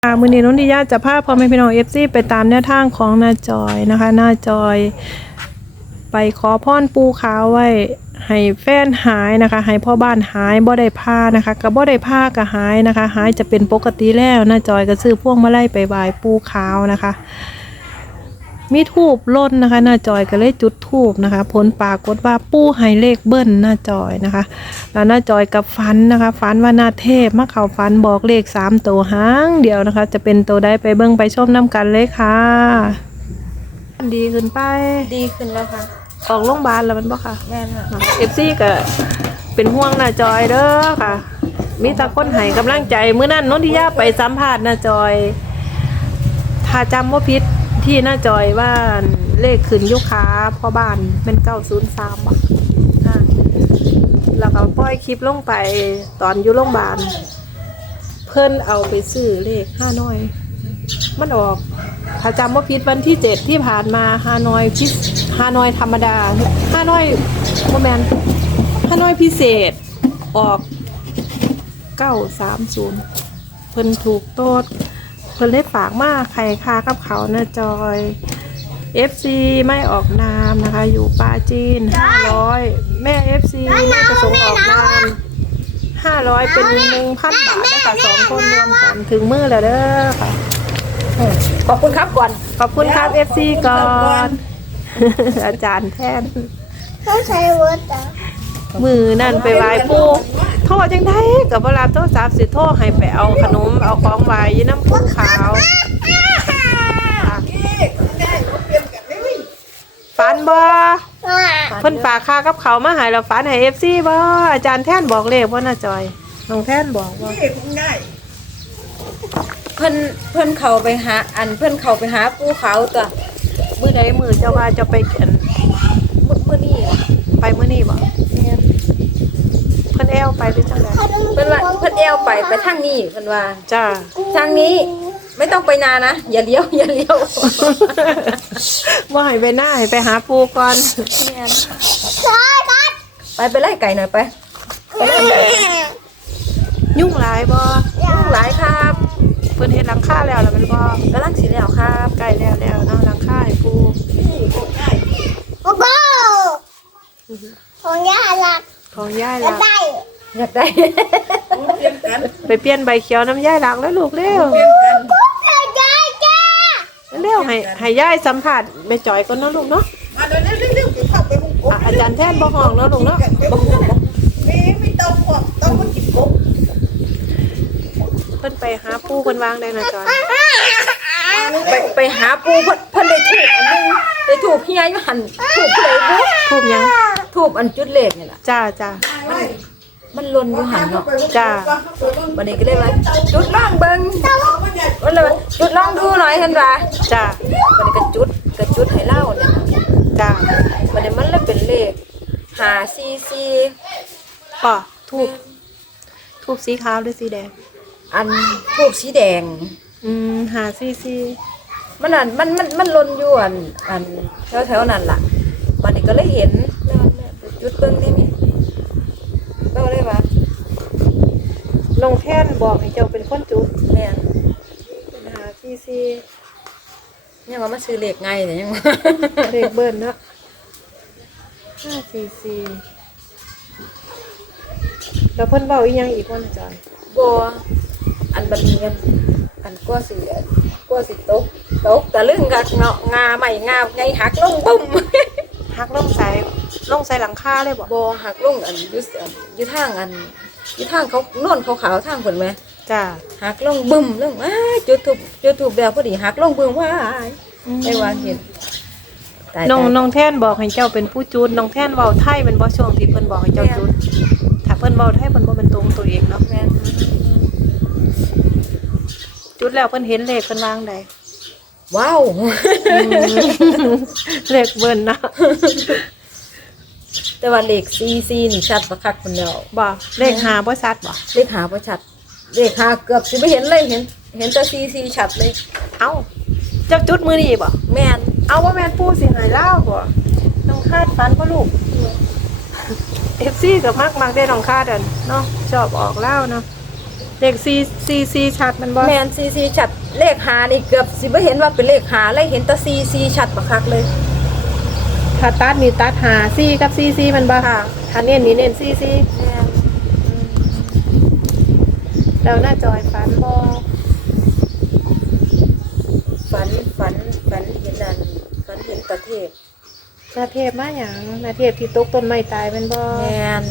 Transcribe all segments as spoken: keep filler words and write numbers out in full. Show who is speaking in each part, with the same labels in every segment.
Speaker 1: มือนี้น้องดิยาจะพาพ่อแม่พี่น้องเอฟซีไปตามแนวทางของนาจอยนะคะนาจอยไปขอพรปูขาวไว้ให้แฟนหายนะคะให้พ่อบ้านหายบ่ได้ผ้านะคะกับบ่ได้ผ้าก็หายนะคะหายจะเป็นปกติแล้วนาจอยก็ซื้อพวงมาลัยไปไหว้ปูขาวนะคะมีทูบล้นนะคะหน้าจอยก็เลยจุดทูบนะคะผลปรากฏว่าปู้ให้เลขเบิ้ลหน้าจอยนะคะแล้วหน้าจอยกับฟันนะคะฟันว่าหน้าเทพมาเข้าฟันบอกเลขสามตัวหางเดียวนะคะจะเป็นตัวใดไปเบิ้งไปชมน้ำกันเลยค่ะดีขึ้นไป
Speaker 2: ดีขึ้นแล้วค่ะ
Speaker 1: ออกโรงพยาบาลแล้วมันบ่ค่ะ
Speaker 2: แม่ค่ะ
Speaker 1: เอฟซีก็เป็นห่วงหน้าจอยเด้อค่ะมีตาคนให้กำลังใจมื้อนั้นนนทิยาไปสัมภาษณ์หน้าจอยถ้าจำว่าผิดที่หน้าจอยว่าเลขขึ้นยุค้าพ่อบ้านเป็นเก้าศูนย์สามบาทแล้วก็ปล่อยคลิปลงไปตอนอยู่โรงพยาบาลเพิ่นเอาไปซื้อเลขห้าน้อยมันออกถ้าจำว่าผิดวันที่เจ็ดที่ผ่านมาฮานอยพิฮานอยธรรมดาฮานอยโมแมนฮานอยพิเศษออกเก้าสามศูนย์เพิ่นถูกโต๊ดเพิ่นเลยฝากมาไข่คากับเขานะจอย เอฟ ซี ไม่ออกนามนะคะอยู่ปาจีนห้าร้อยแม่ เอฟ ซี ไม่ประสงค์ออกนามห้าร้อยเป็น หนึ่งพัน บาทนะคะสองคนรวมกันถึงมือแล้วเด้อค่ะ
Speaker 2: ขอบคุณครับก่อน
Speaker 1: ขอบคุณครับ เอฟ ซี ก่อน อาจารย์แทน
Speaker 3: ต้องใช้เวิร์ดจ้ะ
Speaker 1: มือนั่นไปไหว้ปู่โทษจังได้กับเวลาโทษสามสิโทษให้ไปเอาขนมเอาของไหว้ยี่น้ำปูขาวฝันบ่เพิ่นฝากค่ากับเขามาหายแล้วฝันให้ เอฟ ซี บ่อาจารย์แท่นบอกเลขบ่น่าจอยน้องแท่นบอกว่า
Speaker 2: เพิ่นเพิ่นเขาไปหาอันเพิ่นเขาไปหาปูเขาตัว
Speaker 1: มื้อใดมื้อเจ้าว่าจะไปเขียน
Speaker 2: มื้อมื้อนี้
Speaker 1: ไปมื้อนี้บ่เพิ่นแอวไปหรือจังได๋
Speaker 2: เพิ่นว่าเพิ่นแอวไปไปทางนี้เพิ่นว่า
Speaker 1: จ้า
Speaker 2: ทางนี้ไม่ต้องไปนานนะอย่าเลี้ยวอย่าเลี้ยว
Speaker 1: ว่าให้ไปหน้าให้ไปหาปูก่อน
Speaker 2: ไปไปไล่ไก่หน่อยไปไปไล่ไก่
Speaker 1: ยุ่งหลายบ่
Speaker 2: ยุ่งหลายครับ
Speaker 1: เพิ่นเฮ็ดหลังคาแล้วแล้วมันบ่
Speaker 2: กำลังสิแล้วครับ
Speaker 1: ใกล้แล้วแล้วเนาะหลังคาให้ปู
Speaker 3: โอ้โหของย่าลัก
Speaker 1: ของย่าลัก
Speaker 2: อยากได้
Speaker 1: ไปเปลี่ยนใบเขียวน้ำย่าลักแล้วลูกเร็วเร็วให้ให้ย่ายสัมผัสแม่จ่อยก่อนเนาะลูกเนาะ
Speaker 4: มาเร็วเร็วๆไปพักไปมุก
Speaker 1: อาจารย์แท่นบ่ห้องเนาะลูกเนาะ
Speaker 4: ไม่ไม่ต้องห่วงต้องมากินกบ
Speaker 1: เพิ่นไปหาปูเพิ่นวางได้นะจอย
Speaker 2: ไปไปหาปูเพิ่นเพิ่นได้ถูกอันนึงได้ถูกเฮียอยู่หั่นถูกเลยบ่
Speaker 1: ถูกยัง
Speaker 2: ถูกอันจุดเลขนี่ล่ะ
Speaker 1: จ้าจ้า
Speaker 2: มันหล่นอยู่หั่นเนาะ
Speaker 1: จ้า
Speaker 2: บัดนี้ก็เลยว่าจุดลองเบิ่งมันเลยจุดลองดูหน่อยเห็นว่า
Speaker 1: จ้า
Speaker 2: บัดนี้ก็จุดก็จุดให้เล่าเนี่ย
Speaker 1: จ้า
Speaker 2: บัดนี้มันเลยเป็นเลขห้าสี่สี่
Speaker 1: ป่ะทูบทูบสีขาวหรือสีแดง
Speaker 2: อันทูบสีแดง
Speaker 1: อืมห้าสี่สี่
Speaker 2: มันอันมันมันมันหล่นอยู่อันอันแถวๆนั้นล่ะบัดนี้ก็เลยเห็นจุดเบิ่งนี่มีก็เลยว่า
Speaker 1: น้องแท่นบอกให้เจ้าเป็นคนจุด
Speaker 2: แม่น
Speaker 1: หาซีซี
Speaker 2: ยังว่ามันซื้อเลขไงแต่ยัง
Speaker 1: เลขเบิ้ลเนาะห้าซีซีแล้วเพิ่นเว้าอีหยังอีกว่าอาจารย์
Speaker 2: บ่อันบัดนี้กันอันก็สิก็สิตกตกตะลึงกักเนาะงาใหม่งาไงหักลงปุ้ม
Speaker 1: หักลงใส่ลงใส่หลังคาเลยบ่
Speaker 2: บ่หักลงอันอยู่อยู่ทางอันอยู่ทางเขาโน่นขาวๆทางเพิ่นแม่
Speaker 1: จ้า
Speaker 2: หักลงบึ้มลงอ้าจุดถูกจุดถูกแล้วพอดีหักลงบึ้มว้ายได้วางเห็น
Speaker 1: น้องน้องแท่นบอกให้เจ้าเป็นผู้จุดน้องแท่นเว้าไทยเป็นบ่ช่วงที่เพิ่นบอกให้เจ้าจุดถ้าเพิ่นเว้าไทยเพิ่นบ่เป็นตรงตัวเองเนาะแม่นจุดแล้วเพิ่นเห็นเลขเพิ่นวางได้
Speaker 2: ว้าว
Speaker 1: เลขเบิ้ลนะ
Speaker 2: แต่ว่าเลขซีซีนี่ชัดประคักคนเดียว
Speaker 1: บ่เลขหาบ่ชัดบ่
Speaker 2: เลขหาบ่ชัดเลขหาเกือบสิไม่เห็นเลยเห็นเห็นแต่ซีซีชัดเลย
Speaker 1: เอ้าเจ้าจุดมือนี่บ่
Speaker 2: แม่น
Speaker 1: เอาว่าแม่นปูสิหายเล่าบ่น้องคาดฟันบ่ลูก เอฟ ซี ก็มักมักได้น้องคาดอันเนาะชอบออกเล่าเนาะเลขซีซีซีชัดมันบ่
Speaker 2: แมนซีซีชัดเลขหานี่เกือบสิบ่เห็นว่าเป็นเลขหาเลยเห็นแต่ซีซีชัดบักคักเลย
Speaker 1: ถ้าตัดนี่ตัดหาซีกับซีซีมันบ่
Speaker 2: ค่ะ
Speaker 1: ถ้าเน้นนี่เน้นซีซี
Speaker 2: แม่น
Speaker 1: แล้วหน้าจอยฝันบ่
Speaker 2: ฝันฝันฝันเห็นนั่นฝันเห็นตะเทพ
Speaker 1: หน้าเทพมาหยังหน้าเทพที่ตกต้นไม้ตายแมันบ่
Speaker 2: แม่น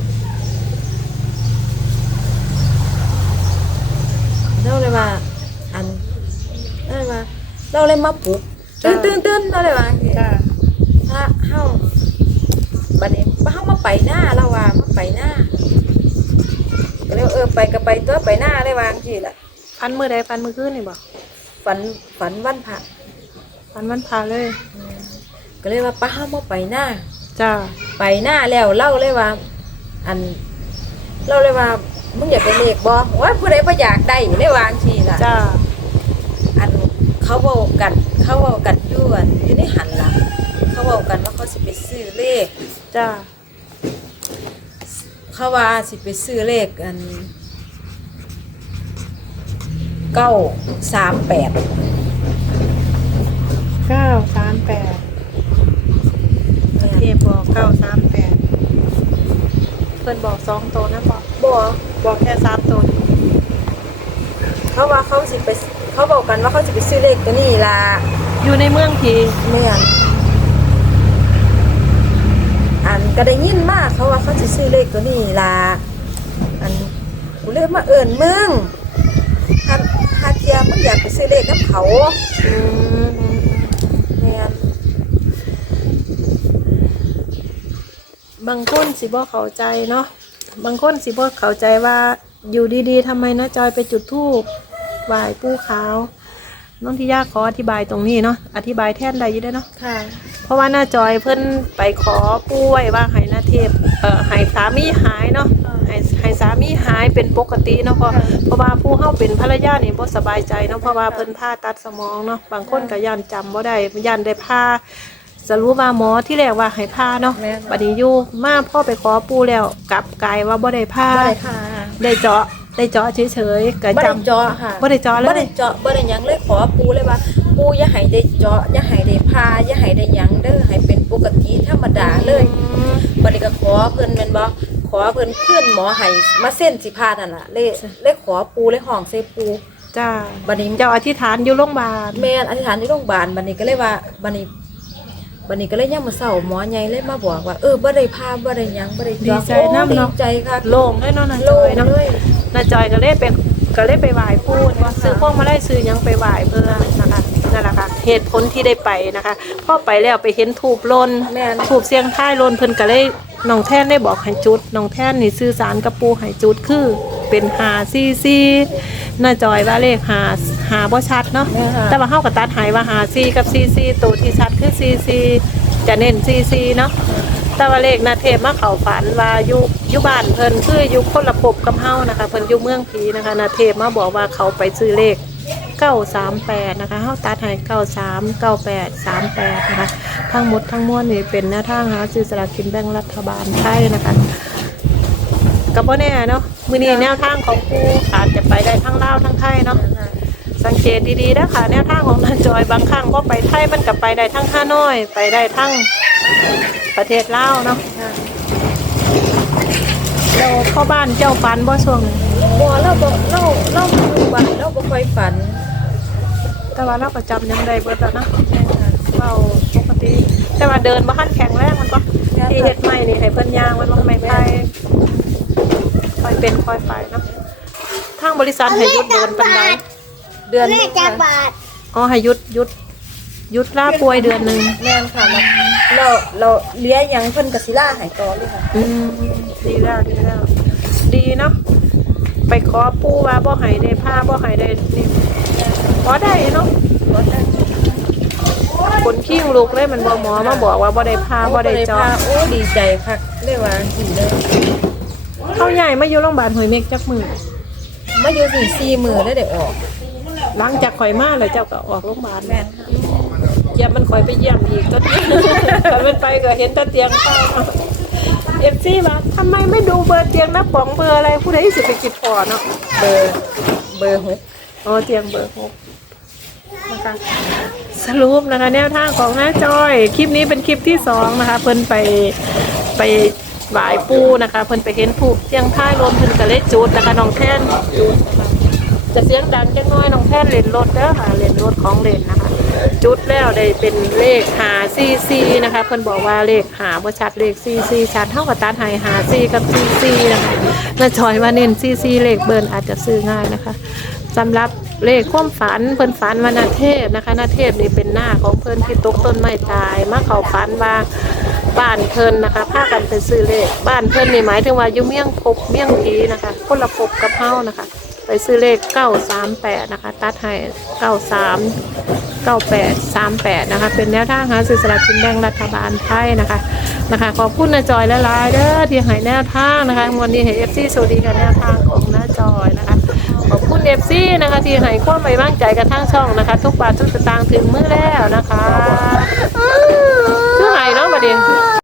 Speaker 2: เราเลยว่าอันเราเลยว่าเราเลยมาปลุกตื่นตื่นตื่นเราเลยว่า
Speaker 1: จ้า
Speaker 2: ถ้าเฮาบัดนี้เฮามาไปหน้าเราว่ามาไปหน้าก็เลยว่าเออไปก็ไปตัวไปหน้าเลยวาจังซี่ล่ะ
Speaker 1: ฝันมื้อใดฝันมื้อคืนนี่บ่
Speaker 2: ฝันฝันวันพระ
Speaker 1: ฝันวันพาเลย
Speaker 2: ก็เลยว่าป้าเฮามาไปหน้า
Speaker 1: จ้า
Speaker 2: ไปหน้าแล้วเล่าเลยว่า อันเล่าเลยว่ามึงอยากได้เลขบ่ว่าผู้ใดบ่อยากได้เลยวาจังซี่ล่ะ
Speaker 1: จ้า
Speaker 2: อันเขาเว้ากันเขาเว้ากันอยู่อันอยู่ในหันล่ะเขาเว้ากันว่าเขาสิไปซื้อเลข
Speaker 1: จ้า
Speaker 2: เขาว่าสิไปซื้อเลขอันเก้าสามแปด
Speaker 1: เก้าสามแปดเทพบอกเก้าสามแปดเพิ่นบอกสองตัวนะบอก
Speaker 2: บ่
Speaker 1: บอกแค่สามตัว
Speaker 2: เขาว่าเขาสิไปเขาบอกกันว่าเขาสิไปซื้อเลขตัวนี้ล่ะ
Speaker 1: อยู่ในเมืองที
Speaker 2: เมื่อนอันก็ได้ยินมาเขาว่าเขาสิซื้อเลขตัวนี้ล่ะอันกูเลยมาเอิ้นมึงถ้าถ้าเทียมึงอยากไปซื้อเลขกับเขา
Speaker 1: อืม
Speaker 2: แม่น
Speaker 1: บางคนสิบ่เข้าใจเนาะบางคนสิบ่เข้าใจว่าอยู่ดีๆทำไมนะจอยไปจุดธูปไหว้ปู่ขาวน้องที่ยากขออธิบายตรงนี้เนาะอธิบายแทนได้อยู่ได้อเนาะ
Speaker 2: ค่ะ
Speaker 1: เพราะว่าหน้าจอยเพิ่นไปขอปู่ไว้ว่าให้หน้าเทพเอ่อให้สามีหายเนาะให้ให้สามีหายเป็นปกติเนาะเพราะเพราะว่าผู้เฮาเป็นภรรยานี่บ่สบายใจเนาะเพราะว่าเพิ่นผ่าตัดสมองเนาะบางคนก็ย่านจำบ่ได้ย่านได้ผ่าสรุปว่าหมอที่แรกว่าให้ผ่าเนาะบัดนี้อยู่มาพ่อไปขอปู่แล้วกลับกลายว่าบ่ได้ผ่า
Speaker 2: บ่ได้ค่ะ
Speaker 1: ได้เจาะได้เจาะเฉยๆก็
Speaker 2: บ่
Speaker 1: จำ
Speaker 2: ได้เจาะค่ะ
Speaker 1: บ่ได้เจาะเลย
Speaker 2: บ่ได้เจาะบ่ได้หยังเลยขอปูเลยว่าปูอย่าให้ได้เจาะอย่าให้ได้พาอย่าให้ได้หยังเด้อให้เป็นปกติธรรมดาเลย
Speaker 1: อืม
Speaker 2: บัดนี้ก็ขอเพิ่นแม่นบ่ขอเพิ่นเพื่อนหมอให้มาเส้นสิพานั่นล่ะเลยเลยขอปูเลยห้องใส่ปู
Speaker 1: จ้า
Speaker 2: บัดนี้
Speaker 1: เจ้าอธิษฐานอยู่โรงพยาบาล
Speaker 2: แม่นอธิษฐานที่โรงพยาบาลบัดนี้ก็เลยว่าบัดนี้บัดนี้ก็เลยยังมื้อเช้าหมอใหญ่เลยมาบอกว่าเออบ่ได้พาบ่ได้หยังบ่ได้เจาะ
Speaker 1: ดีใจนำเนาะ
Speaker 2: โอ้ดีใจค่ะ
Speaker 1: โล่งเลยเนาะนาจ
Speaker 2: โล่
Speaker 1: อง ยเนาะ
Speaker 2: เลย
Speaker 1: นาจอยก็เลยไปก็เลยไปไหว้ปู่ว่าซื้อพวกมาไล่ซื้อหยังไปไหว้เพื่อนะคะนั่นแหละค่ะเหตุผลที่ได้ไปนะคะพอไปแล้วไปเห็นถูบลน
Speaker 2: แม่น
Speaker 1: ถูบเสียงท้ายลนเพิ่นก็เลยน้องแท่นได้บอกให้จุดน้องแท่นนี่สื่อสารกับปู่ให้จุดคือเป็นหาซีซีนาจอยว่าเลขหาหาบ่ชัดเนาะ
Speaker 2: แม่นค่ะ
Speaker 1: แต่ว่าเฮาก็ตัดหายว่าหาซีกับซีซีตัวที่ชัดคือซีซีจะเน้นซีซีเนาะแต่ว่าเลขนาเทพมาเข้าฝันว่าอยู่อยู่บ้านเพิ่นคืออยู่คนละภพกับเฮานะคะเพิ่นอยู่เมืองผีนะคะนาเทพมาบอกว่าเขาไปซื้อเลขเก้าสามแปดนะคะเฮาตัดให้เก้าสาม เก้าแปด สามแปดนะคะทั้งหมดทั้งมวลนี่เป็นแนวทางหาซื้อสลากกินแบ่งรัฐบาลไทยนะคะก็บ่แน่เนาะมื้อนี้แนวทางของผู้อาจจะไปได้ทั้งลาวทั้งไทยเนาะ สังเกตดีๆนะคะแนวทางของนาจอยบางครั้งก็ไปไทยมันกับไปได้ทั้งฮานอย ไปได้ทั้งประเทศลาวเนาะเราเข้าบ้านเจ้าฟันบ่ช่วงนี้
Speaker 2: บ่เราบ่เราเราอยู่บ้านเราบ่ค่อยฝัน
Speaker 1: แต่ว่าเราก็จำยังได้เบิดแล้วนะเราปกติ แต่ว่าเดินบ่ทันแข็งแรงมันบ่ที่เฮ็ดใหม่นี่ให้เพิ่นย่างมันบ่ไม่ไผค่อยเป็นค่อยไปเนาะทางบริษัทให้หยุดโดนปานใด
Speaker 2: เดือน
Speaker 3: แม่จะบาด
Speaker 1: อ๋อให้หยุดหยุดหยุดลาป่วยเดือนหนึง
Speaker 2: แม่นค่ะเราเราเลี้ยหยังเพิ่นก็สิล่าให้ต่อเลยค่ะ
Speaker 1: อืมดีแล้วดีแล้ว ดีเนาะไปขอปู่ว่าบ่ให้ได้ผ้าบ่ให้ได้นี่ขอได้เนาะ
Speaker 2: บ่ได้
Speaker 1: คนขี้ลูกเลยมันบ่หมอมาบอกว่าบ่ได้ผ้าบ่ได้เจอ
Speaker 2: โอ้ดีใจคักเลยว่าสิเลย
Speaker 1: เขาใหญ่มาอยู่โรงพยาบาลห้วยเม็กจักมือ
Speaker 2: มาอยู่สี่สี่มื้อแล้วได้ออก
Speaker 1: หลังจากข่อยมาแล้วเจ้าก็ออกโรงพยาบาล
Speaker 2: แม่นค่ะ
Speaker 1: เยี่ยมมันข่อยไปเยี่ยมอีกก็ ถ้ามันไปก็เห็นแต่เตียงเปล่าเอฟซีว่าทำไมไม่ดูเบอร์เตียงน้าป๋องเบอร์อะไรผู้ใดสิไปคิดพอเนาะ
Speaker 2: เบอร์เบอร์หก
Speaker 1: อ๋อเตียงเบอร์หกนะคะสรุปนะคะแนวทางของน้าจอยคลิปนี้เป็นคลิปที่สองนะคะ เพิ่นไปไปหวายปูนะคะ เพิ่นไปเห็นผูกเตียงท้ายรวมเพิ่นก็เลยจุดนะคะน้องแท่นจุดนะคะจะเสียงดังจังน้อยน้องแท่นเล่นรถเด้อค่ะเล่นรถของเล่นนะคะ จุดแล้วได้เป็นเลขหาซีซีนะคะเพิ่นบอกว่าเลขหาบ่ชัดเลขซีซีชัดเท่ากับตัดให้หาซีกับซีซีนะคะน้าจอยว่าเน้นซีซีเลขเบิร์นอาจจะซื้อง่ายนะคะสำหรับเลขความฝันเพิ่นฝันว่านาเทพนะคะนาเทพนี่เป็นหน้าของเพิ่นที่ตกต้นไม้ตายมาเข้าฝันว่าบ้านเพิ่นนะคะพากันไปซื้อเลขบ้านเพิ่นนี่หมายถึงว่าอยู่เมี่ยงภพเมี่ยงผีนะคะคนละภพกับเฮานะคะไปซื้อเลขเก้าสามแปดนะคะตัดให้เก้าสาม เก้าแปด สามแปดนะคะเป็นแนวทางหาซื้อสลากกินแบ่งรัฐบาลไทยนะคะนะคะขอบคุณน้าจอยและลายเด้อที่ให้แนวทางนะคะวันนี้ให้ เอฟ ซี สวัสดีกับแนวทางของน้าจอยนะคะขอบคุณ เอฟ ซี นะคะที่ให้ความไว้วางใจกับทางช่องนะคะทุกบาททุกสตางค์ถึงมื้อแล้วนะคะ